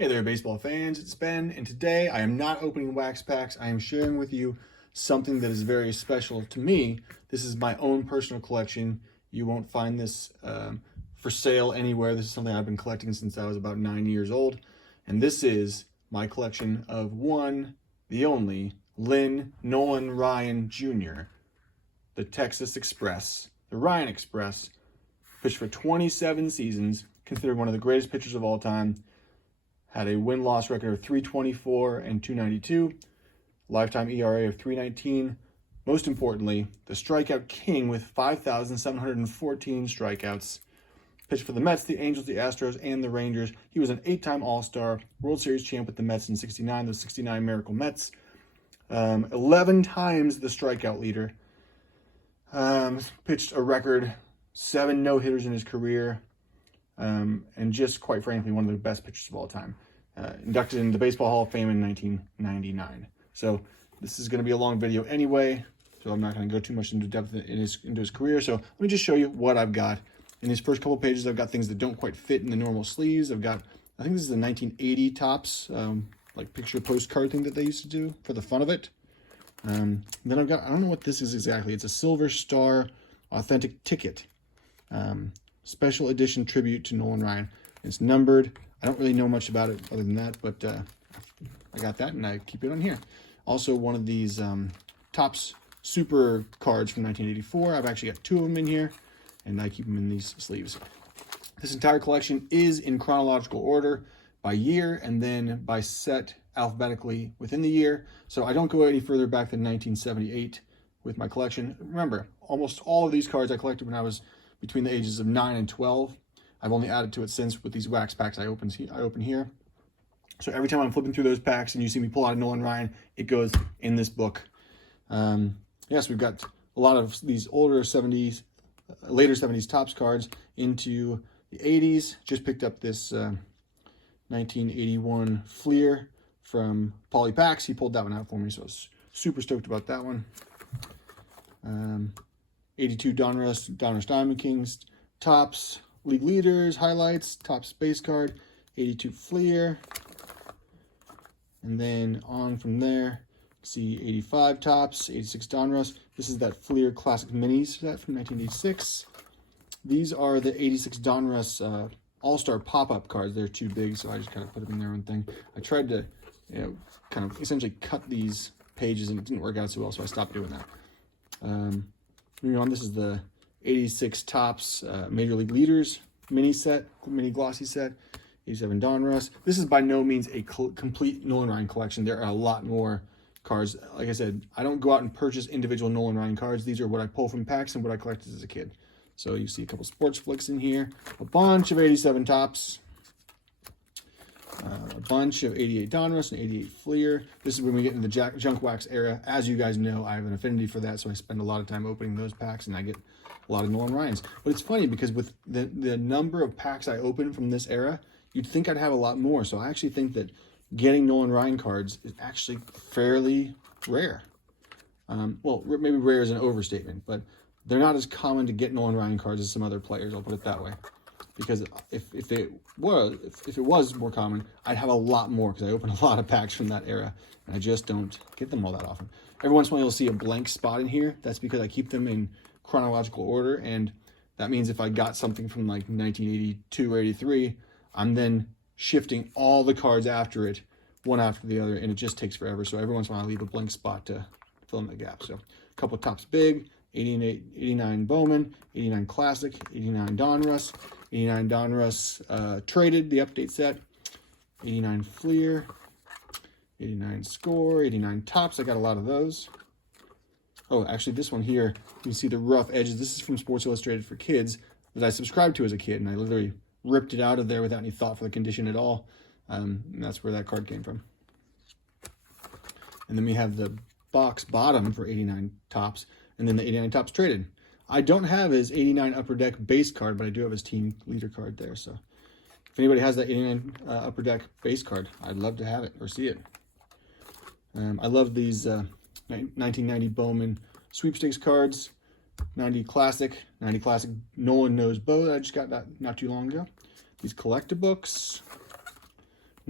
Hey there, baseball fans, it's Ben, and today I am not opening wax packs. I am sharing with you something that is very special to me. This is my own personal collection. You won't find this for sale anywhere. This is something I've been collecting since I was about 9 years old. And this is my collection of one, the only, Nolan Ryan Jr., the Texas Express, the Ryan Express, pitched for 27 seasons, considered one of the greatest pitchers of all time. Had a win-loss record of 324 and 292, lifetime ERA of 319. Most importantly, the strikeout king with 5,714 strikeouts. Pitched for the Mets, the Angels, the Astros, and the Rangers. He was an 8-time All-Star, World Series champ with the Mets in '69, those '69 Miracle Mets. 11 times the strikeout leader. Pitched a record 7 no-hitters in his career. And just quite frankly, one of the best pitchers of all time. Inducted into the Baseball Hall of Fame in 1999. So this is going to be a long video anyway, so I'm not going to go too much into depth into his career. So let me just show you what I've got. In these first couple pages, I've got things that don't quite fit in the normal sleeves. I've got, I think this is the 1980 Topps, like picture postcard thing that they used to do for the fun of it. Then I've got, I don't know what this is exactly. It's a Silver Star authentic ticket. Special edition tribute to Nolan Ryan. It's numbered. I don't really know much about it other than that, but I got that and I keep it on here. Also, one of these Topps Super cards from 1984. I've actually got 2 of them in here, and I keep them in these sleeves. This entire collection is in chronological order by year and then by set alphabetically within the year. So I don't go any further back than 1978 with my collection. Remember, almost all of these cards I collected when I was between the ages of 9 and 12. I've only added to it since with these wax packs I open here. So every time I'm flipping through those packs and you see me pull out a Nolan Ryan, it goes in this book. Yes, we've got a lot of these older 70s, later 70s Topps cards into the 80s. Just picked up this 1981 Fleer from Paulie Packs. He pulled that one out for me, so I was super stoked about that one. 82 Donruss Diamond Kings, Topps League Leaders, Highlights, Topps Base Card, 82 Fleer. And then on from there, see 85 Topps, 86 Donruss. This is that Fleer Classic Minis set from 1986. These are the 86 Donruss All-Star pop-up cards. They're too big, so I just kind of put them in their own thing. I tried to, kind of essentially cut these pages, and it didn't work out so well, so I stopped doing that. Moving on, this is the 86 Topps Major League Leaders mini set, mini glossy set, 87 Donruss. This is by no means a complete Nolan Ryan collection. There are a lot more cards. Like I said, I don't go out and purchase individual Nolan Ryan cards. These are what I pull from packs and what I collected as a kid. So you see a couple sports flicks in here, a bunch of 87 Topps, a bunch of 88 Donruss and 88 Fleer. This is when we get into the junk wax era. As you guys know, I have an affinity for that, so I spend a lot of time opening those packs, and I get a lot of Nolan Ryans. But it's funny because with the number of packs I open from this era, you'd think I'd have a lot more. So I actually think that getting Nolan Ryan cards is actually fairly rare. Well, maybe rare is an overstatement, but they're not as common to get Nolan Ryan cards as some other players. I'll put it that way. Because if it was more common, I'd have a lot more because I open a lot of packs from that era, and I just don't get them all that often. Every once in a while, you'll see a blank spot in here. That's because I keep them in chronological order, and that means if I got something from like 1982 or 83, I'm then shifting all the cards after it, one after the other, and it just takes forever. So every once in a while, I leave a blank spot to fill in the gap. So a couple of Topps Big, 89 Bowman, 89 Classic, 89 Donruss, 89 Donruss Traded, the update set, 89 Fleer, 89 Score, 89 Topps. I got a lot of those. Oh, actually, this one here, you can see the rough edges. This is from Sports Illustrated for Kids that I subscribed to as a kid, and I literally ripped it out of there without any thought for the condition at all. And that's where that card came from. And then we have the box bottom for 89 Topps, and then the 89 Topps Traded. I don't have his 89 Upper Deck base card, but I do have his team leader card there. So if anybody has that 89 Upper Deck base card, I'd love to have it or see it. I love these 1990 Bowman Sweepstakes cards, 90 Classic Nolan Knows Bow that I just got that not too long ago. These collector books,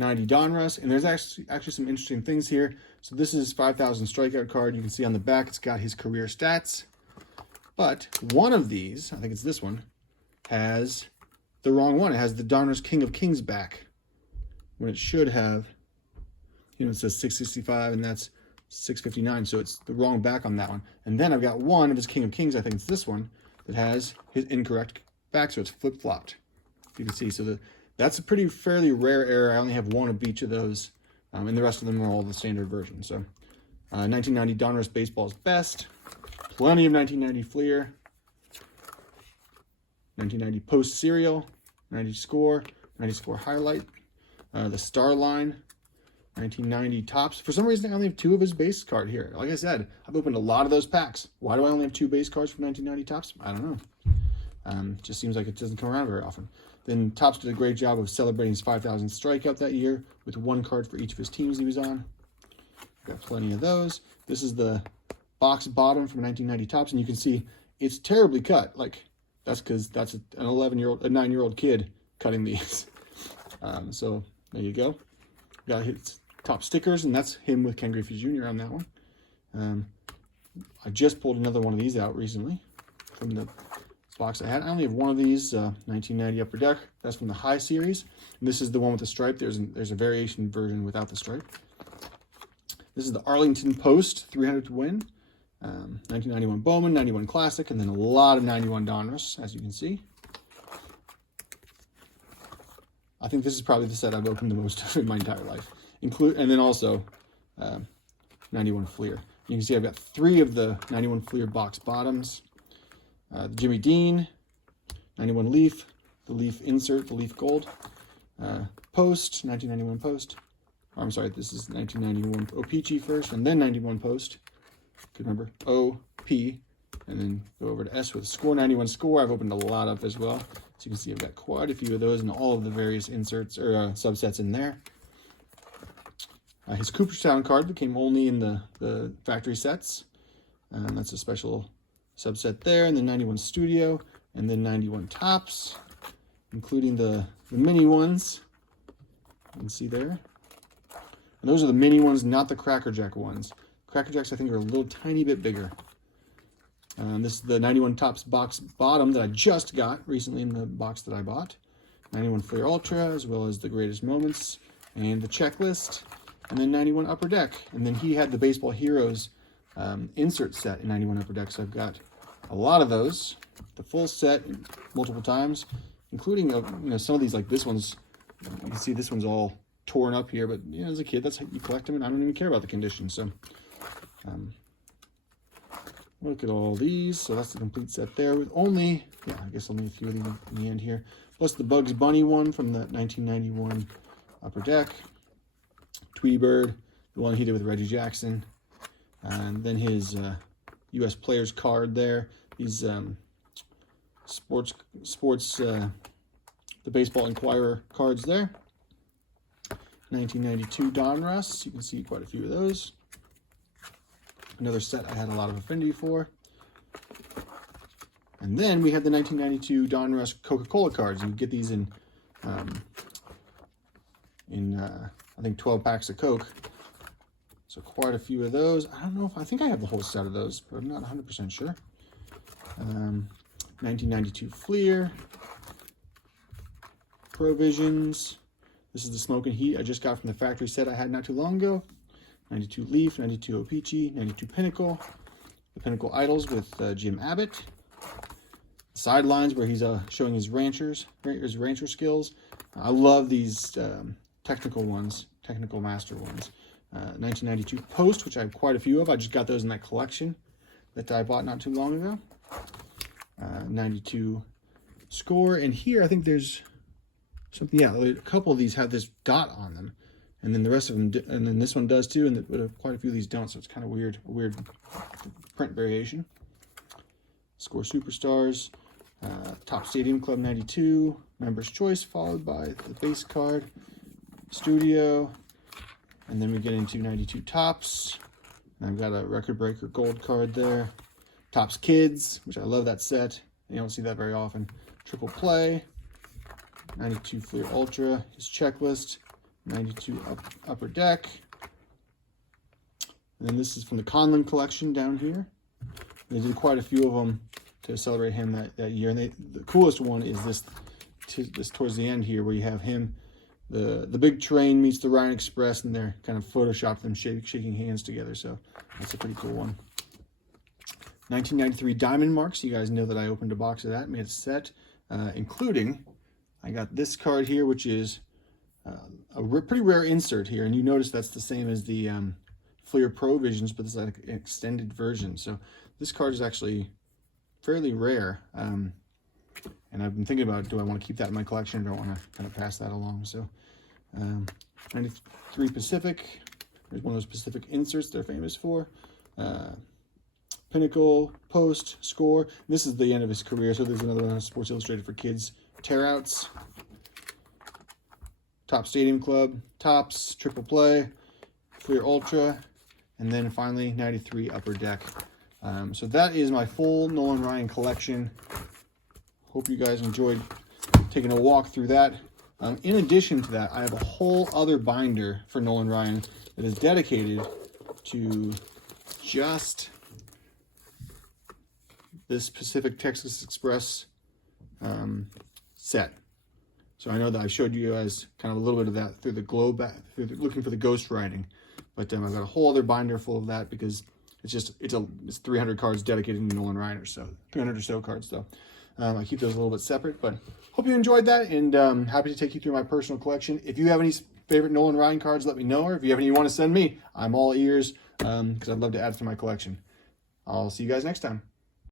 90 Donruss, and there's actually some interesting things here. So this is 5,000 strikeout card. You can see on the back it's got his career stats, but one of these, I think it's this one, has the wrong one. It has the Donruss King of Kings back when it should have, you know, it says 665 and that's 659, so it's the wrong back on that one. And then I've got one of his King of Kings, I think it's this one, that has his incorrect back, so it's flip-flopped. You can see, so that's a fairly rare error. I only have one of each of those, and the rest of them are all the standard version. So 1990 Donruss Baseball's Best, plenty of 1990 Fleer, 1990 Post Serial, 90 Score Highlight, the Star Line, 1990 Topps. For some reason, I only have 2 of his base card here. Like I said, I've opened a lot of those packs. Why do I only have 2 base cards for 1990 Topps? I don't know. Just seems like it doesn't come around very often. Then Topps did a great job of celebrating his 5,000th strikeout that year with 1 card for each of his teams he was on. Got plenty of those. This is the box bottom from 1990 Topps, and you can see it's terribly cut. Like, that's because that's a 9-year-old kid cutting these. So there you go. Got his top stickers, and that's him with Ken Griffey Jr. on that one. I just pulled another one of these out recently from the box I had. I only have one of these, 1990 Upper Deck. That's from the High Series. And this is the one with the stripe. There's a variation version without the stripe. This is the Arlington Post, 300 to win. 1991 Bowman, 91 Classic, and then a lot of 91 Donruss, as you can see. I think this is probably the set I've opened the most of in my entire life. And then also 91 Fleer. You can see I've got 3 of the 91 Fleer box bottoms. Jimmy Dean, 91 Leaf, the Leaf insert, the Leaf Gold. Post, 1991 Post. Oh, I'm sorry, this is 1991 OPG first, and then 91 Post. Good remember, OP, and then go over to S with Score, 91 Score. I've opened a lot of as well. So you can see I've got quite a few of those and all of the various inserts or subsets in there. His Cooperstown card became only in the factory sets. That's a special subset there. And then 91 Studio, and then 91 Topps, including the mini ones. You can see there. And those are the mini ones, not the Cracker Jack ones. Cracker Jacks, I think, are a little tiny bit bigger. This is the 91 Topps box bottom that I just got recently in the box that I bought. 91 Fleer Ultra, as well as the Greatest Moments, and the Checklist, and then 91 Upper Deck. And then he had the Baseball Heroes insert set in 91 Upper Deck, so I've got a lot of those, the full set multiple times, including some of these, like this one's, you can see this one's all torn up here, but as a kid, that's how you collect them, and I don't even care about the condition. So look at all these. So that's the complete set there with only, I guess only a few of these in the end here. Plus the Bugs Bunny one from the 1991 Upper Deck. Tweety Bird, the one he did with Reggie Jackson. And then his U.S. Players card there. These sports the Baseball Inquirer cards there. 1992 Donruss. You can see quite a few of those. Another set I had a lot of affinity for. And then we had the 1992 Donruss Coca-Cola cards. You can get these in I think 12 packs of Coke. So quite a few of those. I don't know I think I have the whole set of those, but I'm not 100% sure. 1992 Fleer. Provisions. This is the Smoke and Heat I just got from the factory set I had not too long ago. 92 Leaf, 92 O-Pee-Chee, 92 Pinnacle. The Pinnacle Idols with Jim Abbott. Sidelines where he's showing his rancher skills. I love these technical ones, technical master ones. 1992 Post, which I have quite a few of. I just got those in that collection that I bought not too long ago. 92 Score, and here I think there's something. Yeah, a couple of these have this dot on them, and then the rest of them, and then this one does too, and quite a few of these don't. So it's kind of weird, a weird print variation. Score Superstars, Top Stadium Club 92, Members Choice, followed by the base card, Studio, and then we get into 92 Topps. And I've got a Record Breaker Gold card there. Topps Kids, which I love that set. You don't see that very often. Triple Play, 92 Fleer Ultra, his Checklist, 92 Upper Deck. And then this is from the Conlon collection down here. They did quite a few of them to celebrate him that year. And the coolest one is this towards the end here, where you have him, the big train meets the Ryan Express, and they're kind of photoshopped them shaking hands together. So that's a pretty cool one. 1993 Diamond Marks. You guys know that I opened a box of that, made a set, including, I got this card here, which is a pretty rare insert here. And you notice that's the same as the Fleer Pro Visions, but this is like an extended version. So this card is actually fairly rare. And I've been thinking about, do I want to keep that in my collection, or do I want to kind of pass that along? So 93 Pacific. There's one of those Pacific inserts they're famous for. Pinnacle, Post, Score. This is the end of his career, so there's another one on Sports Illustrated for kids. Tearouts, Top Stadium Club, Tops, Triple Play, Fleer Ultra, and then finally 93 Upper Deck. So that is my full Nolan Ryan collection. Hope you guys enjoyed taking a walk through that. In addition to that, I have a whole other binder for Nolan Ryan that is dedicated to just this Pacific Texas Express set. So I know that I showed you guys kind of a little bit of that through the globe, looking for the ghost writing. But I've got a whole other binder full of that because it's 300 cards dedicated to Nolan Ryan, so 300 or so cards though. I keep those a little bit separate, but hope you enjoyed that, and happy to take you through my personal collection. If you have any favorite Nolan Ryan cards, let me know, or if you have any you want to send me, I'm all ears, because I'd love to add to my collection. I'll see you guys next time.